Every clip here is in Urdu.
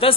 10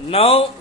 9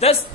10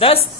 10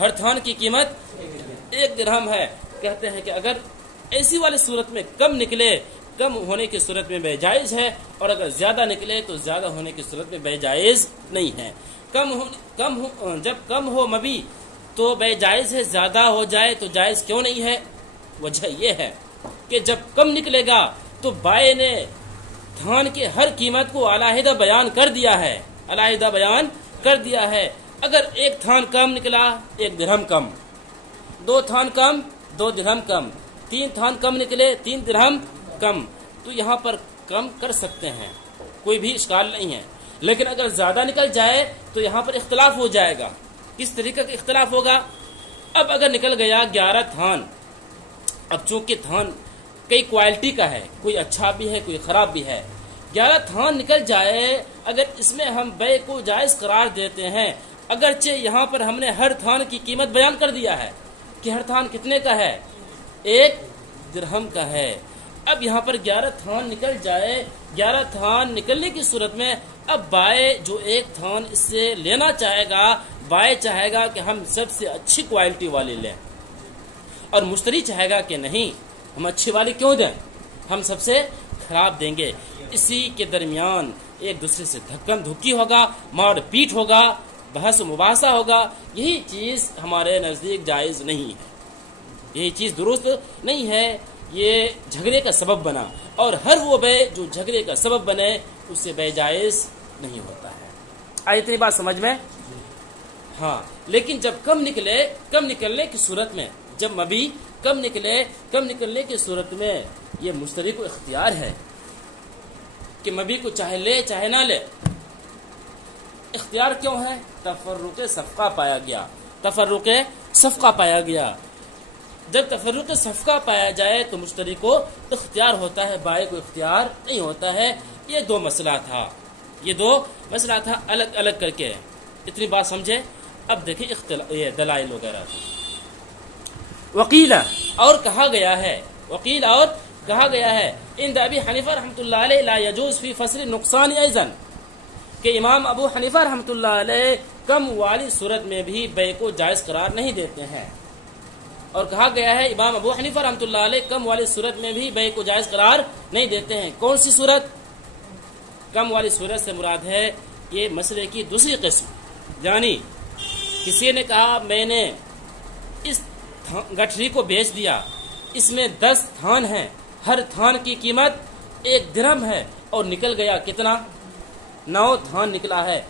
ہر تھان کی قیمت 1 درہم ہے. کہتے ہیں کہ اگر ایسی والی صورت میں کم نکلے، کم ہونے کی صورت میں بے جائز ہے، اور اگر زیادہ نکلے تو زیادہ ہونے کی صورت میں بے جائز نہیں ہے. جب کم ہو مبی تو بے جائز ہے، زیادہ ہو جائے تو جائز کیوں نہیں ہے؟ وجہ یہ ہے کہ جب کم نکلے گا تو بائع نے تھان کی ہر قیمت کو علیحدہ بیان کر دیا ہے، علیحدہ بیان کر دیا ہے. اگر 1 تھان کم نکلا 1 درہم کم، 2 تھان کم 2 درہم کم، 3 تھان کم نکلے 3 درہم کم، تو یہاں پر کم کر سکتے ہیں، کوئی بھی اشکال نہیں ہے. لیکن اگر زیادہ نکل جائے تو یہاں پر اختلاف ہو جائے گا. کس طریقے کا اختلاف ہوگا؟ اب اگر نکل گیا 11 تھان، اب چونکہ تھان کئی کوالٹی کا ہے، کوئی اچھا بھی ہے کوئی خراب بھی ہے، 11 تھان نکل جائے، اگر اس میں ہم بے کو جائز قرار دیتے ہیں، اگرچہ یہاں پر ہم نے ہر تھان کی قیمت بیان کر دیا ہے کہ ہر تھان کتنے کا ہے، 1 درہم کا ہے. اب یہاں پر 11 تھان نکل جائے، 11 تھان نکلنے کی صورت میں اب بائع جو 1 تھان اس سے لینا چاہے گا، بائع چاہے گا کہ ہم سب سے اچھی کوالٹی والی لیں، اور مشتری چاہے گا کہ نہیں ہم اچھی والی کیوں دیں، ہم سب سے خراب دیں گے. اسی کے درمیان ایک دوسرے سے دھکم دھکی ہوگا، مار پیٹ ہوگا، بحث و مباحثہ ہوگا. یہی چیز ہمارے نزدیک جائز نہیں ہے، یہی چیز درست نہیں ہے. یہ جھگڑے کا سبب بنا، اور ہر وہ بے جو جھگڑے کا سبب بنے اس سے بے جائز نہیں ہوتا ہے. آئی اتنی بات سمجھ میں؟ ہاں. لیکن جب کم نکلے، کم نکلنے کی صورت میں، جب مبی کم نکلے، کم نکلنے کی صورت میں یہ مشتری کو اختیار ہے کہ مبی کو چاہے لے چاہے نہ لے. اختیار کیوں ہے؟ تفرق صفقہ پایا گیا، تفرق صفقہ پایا گیا. جب تفرق صفقہ پایا جائے تو مشتری کو اختیار ہوتا ہے، بائع کو اختیار نہیں ہوتا ہے. یہ 2 مسئلہ تھا، یہ 2 مسئلہ تھا الگ الگ کر کے. اتنی بات سمجھے؟ اب دیکھیں یہ دلائل وغیرہ. وقیل اور کہا گیا ہے، وقیل اور کہا گیا ہے عند ابی حنیفہ رحمۃ اللہ علیہ لا یجوز فی فصل النقصان ایضا، کہ امام ابو حنیفہ رحمۃ اللہ علیہ کم والی صورت میں بھی بے کو جائز قرار نہیں دیتے ہیں. اور کہا گیا ہے امام ابو حنیفہ رحمۃ اللہ علیہ کم والی صورت میں بھی بے کو جائز قرار نہیں دیتے ہیں. کون سی صورت؟ کم والی صورت سے مراد ہے یہ مسئلے کی دوسری قسم، یعنی کسی نے کہا میں نے اس گٹھری کو بیچ دیا، اس میں 10 تھان ہیں، ہر تھان کی قیمت 1 درہم ہے، اور نکل گیا کتنا؟ 9 تھان نکلا ہے.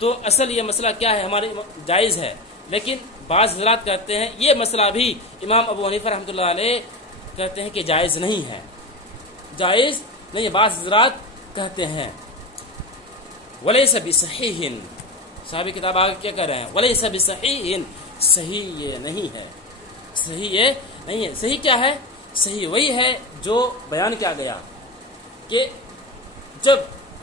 تو اصل یہ مسئلہ کیا ہے؟ ہمارے جائز ہے. لیکن بعض حضرات کہتے ہیں یہ مسئلہ بھی امام ابو حنیفہ رحمۃ اللہ علیہ کہتے ہیں کہ جائز نہیں ہے، جائز نہیں. بعض حضرات کہتے ہیں ولیس بصحیح، صاحب کتاب آگے کیا کہہ رہے ہیں؟ ولیس بصحیح، صحیح یہ نہیں ہے، صحیح یہ نہیں ہے. صحیح کیا ہے؟ صحیح وہی ہے جو بیان کیا گیا کہ جب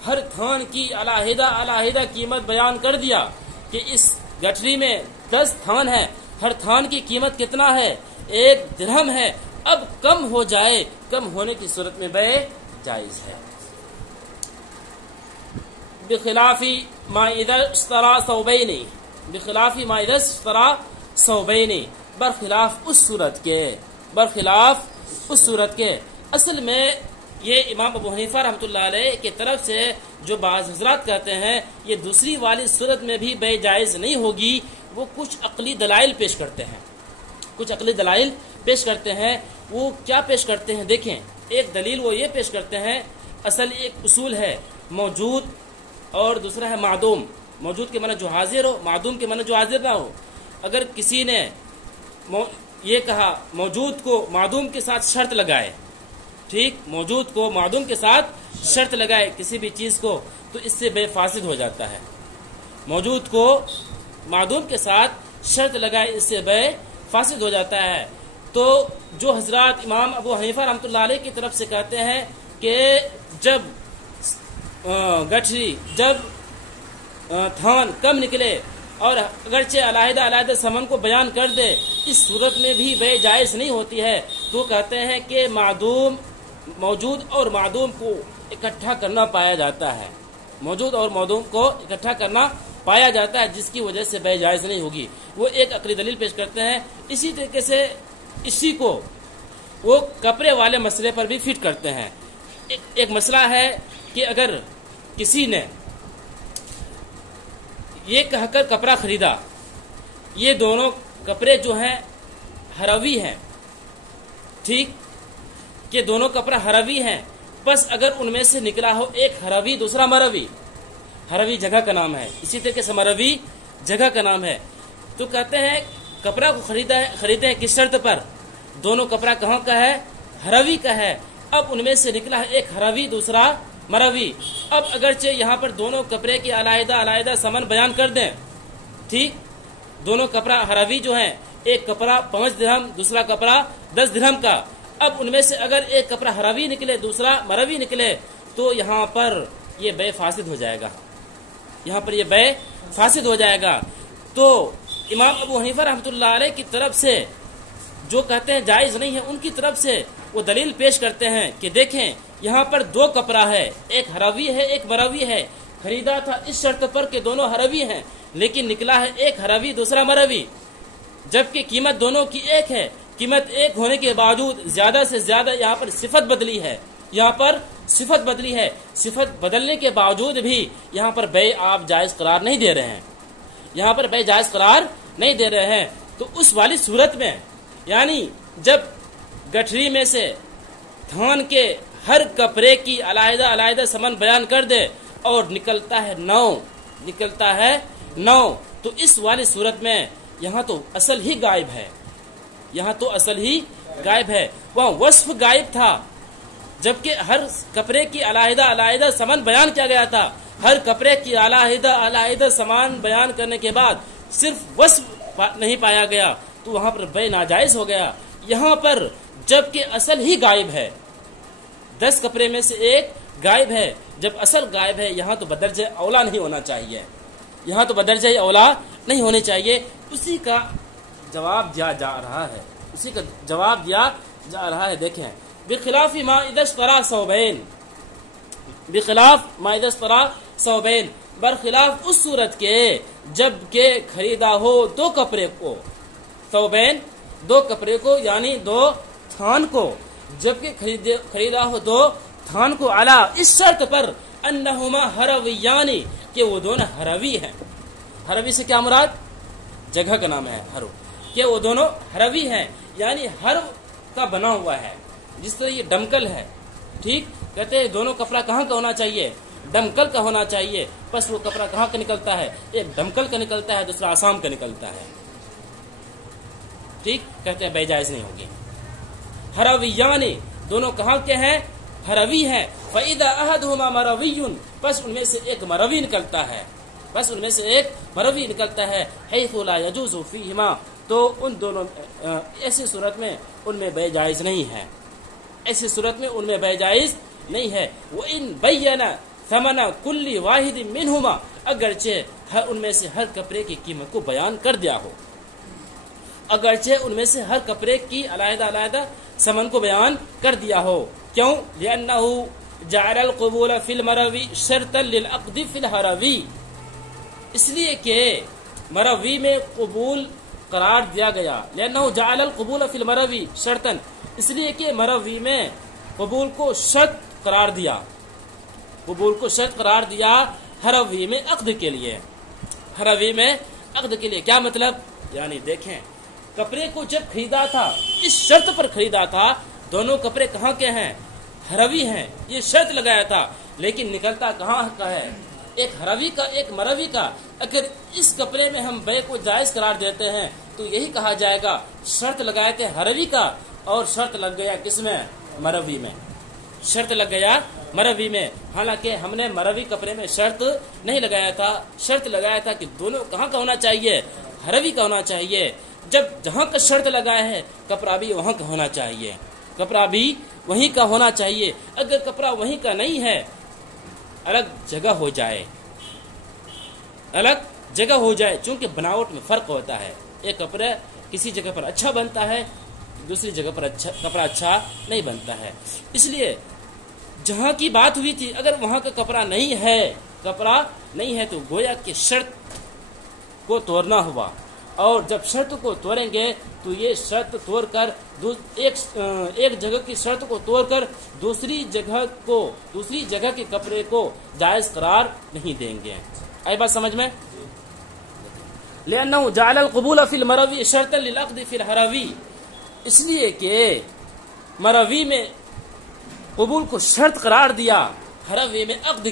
ہر تھان کی علیحدہ قیمت بیان کر دیا کہ اس گٹھری میں 10 تھان ہے، ہر تھان کی قیمت کتنا ہے؟ 1 درہم ہے. اب کم ہو جائے، کم ہونے کی صورت میں بے جائز ہے. بخلاف ما اذا اشترى ثوبين، بخلاف ما اذا اشترى ثوبين، برخلاف اس صورت کے، برخلاف اس صورت کے. اصل میں یہ امام ابو حنیفہ رحمۃ اللہ علیہ کی طرف سے جو بعض حضرات کہتے ہیں یہ دوسری والی صورت میں بھی بے جائز نہیں ہوگی، وہ کچھ عقلی دلائل پیش کرتے ہیں، کچھ عقلی دلائل پیش کرتے ہیں. وہ کیا پیش کرتے ہیں؟ دیکھیں، ایک دلیل وہ یہ پیش کرتے ہیں، اصل ایک اصول ہے موجود اور دوسرا ہے معدوم. موجود کے معنی جو حاضر ہو، معدوم کے معنی جو حاضر نہ ہو. اگر کسی نے یہ کہا موجود کو معدوم کے ساتھ شرط لگائے، ٹھیک، موجود کو معدوم کے ساتھ شرط لگائے کسی بھی چیز کو، تو اس سے بے فاسد ہو جاتا ہے. موجود کو معدوم کے ساتھ شرط لگائے اس سے بے فاسد ہو جاتا ہے. تو جو حضرات امام ابو حنیفہ رحمۃ اللہ علیہ کی طرف سے کہتے ہیں کہ جب گٹھری، جب تھان کم نکلے اور اگرچہ علیحدہ سمن کو بیان کر دے، اس صورت میں بھی بے جائز نہیں ہوتی ہے. تو کہتے ہیں کہ موجود اور معدوم کو اکٹھا کرنا پایا جاتا ہے، موجود اور معدوم کو اکٹھا کرنا پایا جاتا ہے جس کی وجہ سے بے جائز نہیں ہوگی، وہ ایک عقلی دلیل پیش کرتے ہیں۔ اسی طریقے سے اسی کو وہ کپڑے والے مسئلے پر بھی فٹ کرتے ہیں۔ ایک مسئلہ ہے کہ اگر کسی نے یہ کہہ کر کپڑا خریدا یہ دونوں کپڑے جو ہیں ہروی ہیں، ٹھیک، کہ دونوں کپڑا ہروی ہیں، بس اگر ان میں سے نکلا ہو ایک ہروی دوسرا مروی، ہروی جگہ کا نام ہے، اسی طریقے سے مروی جگہ کا نام ہے، تو کہتے ہیں کپڑا کو خریدے ہیں کس شرط پر؟ دونوں کپڑا کہاں کا ہے؟ ہروی کا ہے۔ اب ان میں سے نکلا ہے ایک ہروی دوسرا مروی۔ اب اگرچہ یہاں پر دونوں کپڑے کی علیحدہ علیحدہ ثمن بیان کر دیں، ٹھیک، دونوں کپڑا ہروی جو ہیں، ایک کپڑا 5 درہم دوسرا کپڑا 10 درہم کا، اب ان میں سے اگر ایک کپڑا ہروی نکلے دوسرا مروی نکلے تو یہاں پر یہ بے فاسد ہو جائے گا، یہاں پر یہ بے فاسد ہو جائے گا۔ تو امام ابو حنیفہ رحمۃ اللہ علیہ کی طرف سے جو کہتے ہیں جائز نہیں ہے، ان کی طرف سے وہ دلیل پیش کرتے ہیں کہ دیکھیں یہاں پر 2 کپڑا ہے، ایک ہروی ہے ایک مروی ہے، خریدا تھا اس شرط پر کہ دونوں ہروی ہیں، لیکن نکلا ہے ایک ہروی دوسرا مروی، جبکہ قیمت دونوں کی ایک ہے، قیمت ایک ہونے کے باوجود زیادہ سے زیادہ یہاں پر صفت بدلی ہے، یہاں پر صفت بدلی ہے، صفت بدلنے کے باوجود بھی یہاں پر بے آپ جائز قرار نہیں دے رہے ہیں، یہاں پر بے جائز قرار نہیں دے رہے ہیں۔ تو اس والی صورت میں یعنی جب گٹھری میں سے دھان کے ہر کپڑے کی علیحدہ علیحدہ ثمن بیان کر دے اور نکلتا ہے 9، تو اس والی صورت میں یہاں تو اصل ہی غائب ہے، یہاں تو اصل ہی غائب ہے، وہاں وصف غائب تھا، جبکہ ہر کپڑے کی علیحدہ علیحدہ ثمن بیان کیا گیا تھا، ہر کپڑے کی علیحدہ علیحدہ سامان بیان کرنے کے بعد صرف وصف نہیں پایا گیا تو وہاں پر بے ناجائز ہو گیا۔ یہاں پر جبکہ اصل ہی غائب ہے، 10 کپڑے میں سے ایک غائب ہے، جب اصل غائب ہے یہاں تو بدرجہ اولا نہیں ہونا چاہیے، یہاں تو بدرجہ اولا نہیں ہونے چاہیے۔ اسی کا جواب دیا جا رہا ہے، اسی کا جواب دیا جا رہا ہے۔ دیکھیں بخلاف ما اذا اشترى ثوبین، بخلاف ما اذا اشترى ثوبین، برخلاف اس صورت کے جب کہ خریدا ہو 2 کپڑے کو، ثوبین 2 کپڑے کو یعنی 2 تھان کو، جبکہ خریدا ہو 2 تھان کو، علی اس شرط پر انہما ہرویانی کہ وہ دونوں ہروی ہیں۔ ہروی سے کیا مراد؟ جگہ کا نام ہے ہرو، کہ وہ دونوں ہروی ہیں، یعنی ہرو کا بنا ہوا ہے، جس طرح یہ ڈمکل ہے، ٹھیک، کہتے ہیں دونوں کپڑا کہاں کا ہونا چاہیے؟ ڈمکل کا ہونا چاہیے، بس وہ کپڑا کہاں کا نکلتا ہے؟ ایک ڈمکل کا نکلتا ہے دوسرا آسام کا نکلتا ہے، ٹھیک، کہتے ہیں بے جائز نہیں ہوگی۔ ہرویانی دونوں کہاں کے ہیں؟ ہروی ہیں۔ فَإِذَا أَحَدُهُمَا مَرَوِيٌّ، بس ان میں سے ایک مروی نکلتا ہے، بس ان میں سے ایک مروی نکلتا ہے، حَيْثُ لَا يَجُوزُ فِيهِمَا، تو ان دونوں ایسی صورت میں ان میں بے جائز نہیں ہے، ایسی صورت میں ان میں بے جائز نہیں ہے۔ وَإِن بَيَّنَ ثَمَنَ كُلِّ وَاحِدٍ مِّنْهُمَا، اگرچہ ان میں سے ہر کپڑے کی قیمت کو بیان کر دیا ہو، اگرچہ ان میں سے ہر کپڑے کی علیحدہ علیحدہ ثمن کو بیان کر دیا ہو۔ کیوں؟ لِأَنَّهُ جَعَلَ الْقُبُولَ فِي الْمَرَوِي شَرْطًا لِلْعَقْدِ فِي الْهَرَوِي، اس لیے کہ مروی میں قبول قرار دیا گیا، لِأَنَّهُ جَعَلَ الْقُبُولَ فِي الْمَرَوِي شَرْطًا، اس لیے کہ مروی میں قبول کو شرط قرار دیا، قبول کو شرط قرار دیا ہروی میں عقد کے لیے، ہروی میں عقد کے لیے۔ کیا مطلب؟ یعنی دیکھیں کپڑے کو جب خریدا تھا اس شرط پر خریدا تھا، دونوں کپڑے کہاں کے ہیں؟ ہروی ہیں، یہ شرط لگایا تھا، لیکن نکلتا کہاں کا ہے؟ ایک ہروی کا ایک مروی کا۔ اگر اس کپڑے میں ہم بے کو جائز قرار دیتے ہیں تو یہی کہا جائے گا شرط لگائے تھے ہروی کا اور شرط لگ گیا کس میں؟ مروی میں، شرط لگ گیا مروی میں، حالانکہ ہم نے مروی کپڑے میں شرط نہیں لگایا تھا، شرط لگایا تھا کہ دونوں کہاں کا ہونا چاہیے؟ ہروی کا ہونا چاہیے۔ جب جہاں کا شرط لگایا ہے کپڑا بھی وہاں کا ہونا چاہیے، کپڑا بھی وہیں کا ہونا چاہیے۔ اگر کپڑا وہیں کا نہیں ہے، الگ جگہ ہو جائے، الگ جگہ ہو جائے، چونکہ بناوٹ میں فرق ہوتا ہے، ایک کپڑا کسی جگہ پر اچھا بنتا ہے دوسری جگہ پر کپڑا اچھا نہیں بنتا ہے، اس لیے جہاں کی بات ہوئی تھی اگر وہاں کا کپڑا نہیں ہے، کپڑا نہیں ہے تو گویا کہ شرط کو توڑنا ہوا، اور جب شرط کو توڑیں گے تو یہ شرط توڑ کر ایک جگہ کی شرط کو توڑ کر دوسری جگہ کے کپڑے کو جائز قرار نہیں دیں گے۔ آئی بات سمجھ میں؟ لأنه جعل القبول في المروی شرطا للعقد في الحروی، اس لیے کہ مروی میں قبول کو شرط قرار دیا حروی میں عقد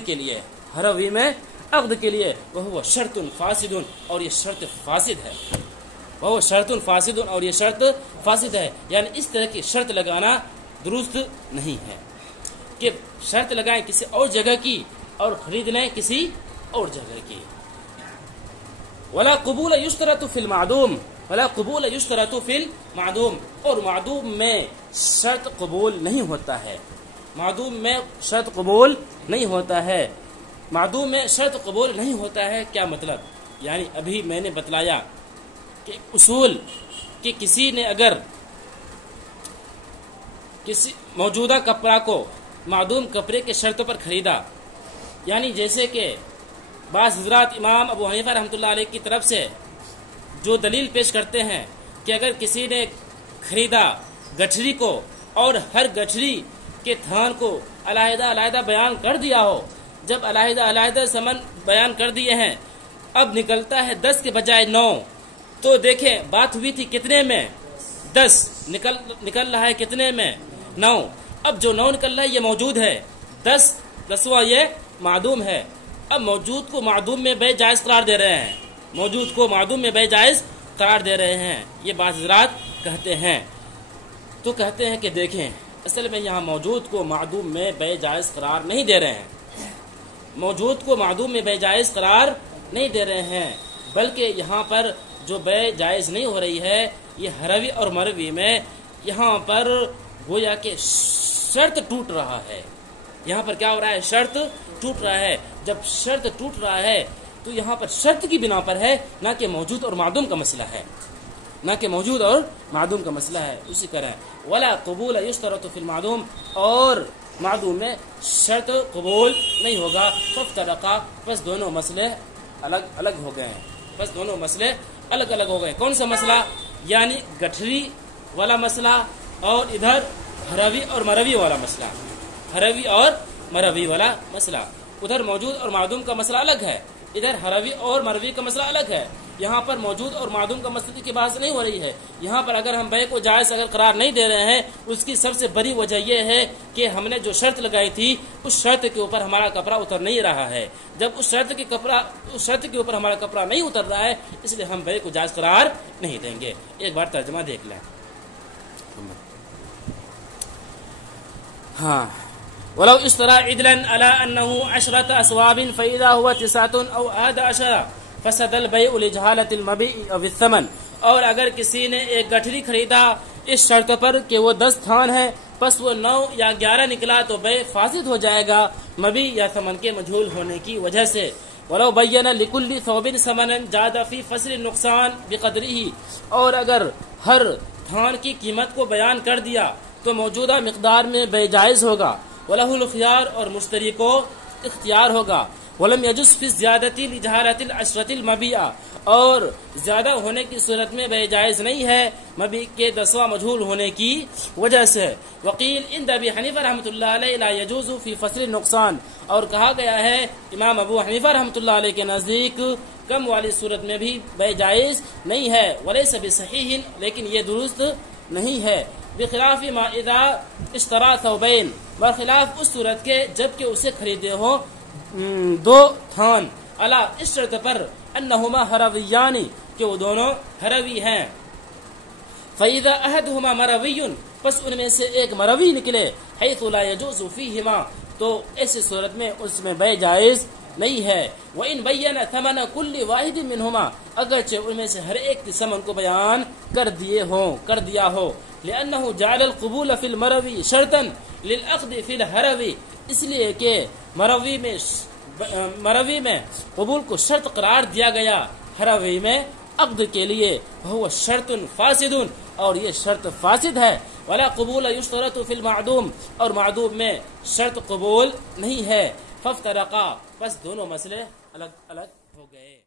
کے لیے، وہ شرط فاسد، اور یہ شرط فاسد ہے، یعنی اس طرح کی شرط لگانا درست نہیں ہے کہ شرط لگائیں کسی اور جگہ کی اور خرید لیں کسی اور جگہ کی۔ ولا قبول یشترط فی المعدوم، اور معدوم میں شرط قبول نہیں ہوتا ہے۔ کیا مطلب؟ یعنی ابھی میں نے بتلایا کہ اصول کہ کسی نے اگر کسی موجودہ کپڑا کو معدوم کپڑے کے شرطوں پر خریدا، یعنی جیسے کہ بعض حضرات امام ابو حنیفہ رحمۃ اللہ علیہ کی طرف سے جو دلیل پیش کرتے ہیں کہ اگر کسی نے خریدا گٹھری کو اور ہر گٹھری کے تھان کو علیحدہ بیان کر دیا ہو، جب علیحدہ ثمن بیان کر دیے ہیں، اب نکلتا ہے 10 کے بجائے 9، تو دیکھیں بات ہوئی تھی کتنے میں؟ 10 نکل رہا ہے کتنے میں؟ 9۔ اب جو 9 نکل رہا ہے یہ موجود ہے، 10واں یہ معدوم ہے۔ اب موجود کو معدوم میں بے جائز قرار دے رہے ہیں، یہ بعض حضرات کہتے ہیں کہ دیکھیں اصل میں یہاں موجود کو معدوم میں بے جائز قرار نہیں دے رہے ہیں، بلکہ یہاں پر جو بے جائز نہیں ہو رہی ہے یہ حروی اور مروی میں یہاں پر گویا کہ شرط ٹوٹ رہا ہے۔ یہاں پر کیا ہو رہا ہے؟ شرط ٹوٹ رہا ہے۔ جب شرط ٹوٹ رہا ہے تو یہاں پر شرط کی بنا پر ہے، نہ کہ موجود اور معدوم کا مسئلہ ہے، اسی طرح ولا قبول یشترط فی المعدوم، اور معدوم میں شرط قبول نہیں ہوگا، فافترقا، پس دونوں مسئلے الگ ہو گئے۔ کون سا مسئلہ؟ یعنی گٹھری والا مسئلہ، اور ادھر حروی اور مروی والا مسئلہ، ادھر موجود اور معدوم کا مسئلہ الگ ہے، ادھر حروی اور مروی کا مسئلہ الگ ہے۔ یہاں پر موجود اور معدوم کا مسئلے کی بحث نہیں ہو رہی ہے۔ یہاں پر اگر ہم بے کو جائز اگر قرار نہیں دے رہے ہیں، اس کی سب سے بڑی وجہ یہ ہے کہ ہم نے جو شرط لگائی تھی اس شرط کے اوپر ہمارا کپڑا اتر نہیں رہا ہے۔ جب اس شرط کے اوپر ہمارا کپڑا نہیں اتر رہا ہے، اس لیے ہم بے کو جائز قرار نہیں دیں گے۔ ایک بار ترجمہ دیکھ لیں۔ ہاں، ولو اشترى عدلا على انه 10 اثواب فاذا هو 9 او 11 فسد البيع لجهاله المبيع او الثمن، اور اگر کسی نے ایک گٹھری خریدا اس شرط پر کہ وہ 10 تھان ہے، پس وہ 9 یا 11 نکلا تو بيع فاسد ہو جائے گا مبيع یا ثمن کے مجهول ہونے کی وجہ سے۔ ولو بين لكل ثوب ثمنا جاد في فصل النقصان بقدره، اور اگر ہر تھان کی قیمت کو بیان کر دیا تو موجودہ مقدار میں بے جائز ہوگا۔ وَلَهُ الْخِيَارُ، اور مشتری کو اختیار ہوگا۔ وَلَمْ يَجُزْ فِي الزِّيَادَةِ لِجَهَالَةِ الْعَشْرَةِ الْمَبِيعَ، اور زیادہ ہونے کی صورت میں بے جائز نہیں ہے مبیع کے 10واں مجہول ہونے کی وجہ سے۔ وقیل عند ابی حنیفہ رحمۃ اللہ علیہ لا يجوز فی فصل النقصان، اور کہا گیا ہے امام ابو حنیفہ رحمۃ اللہ علیہ کے نزدیک کم والی صورت میں بھی بے جائز نہیں ہے۔ ولیس بصحیح، لیکن یہ درست نہیں ہے۔ بخلاف ما اذا اشترى ثوبین، برخلاف اس صورت کے جب کہ اسے خریدے ہو 2 تھان، علی اس شرط پر انہما حرویان، کہ وہ دونوں حروی ہیں۔ فاذا احدهما مروی، پس ان میں سے ایک مروی نکلے، حیث لا يجوز فیہما، تو ایسی صورت میں اس میں بے جائز نہیں ہے۔ وَإِن بَيَّنَ ثَمَنَ كُلِّ وَاحِدٍ مِّنْهُمَا، اگرچہ ان میں سے ہر ایک کی ثمن کو بیان کر دیا ہو، لأنه جعل القبول في المروي شرطا للعقد في الحروي، اس لیے کہ مروی میں قبول کو شرط قرار دیا گیا، حروی میں عقد کے لیے، وہ شرط فاسد، اور یہ شرط فاسد ہے۔ ولا قبول یشترط فی المعدوم، اور معدوم میں شرط قبول نہیں ہے۔ فافترقا، پس دونوں مسئلے الگ الگ ہو گئے۔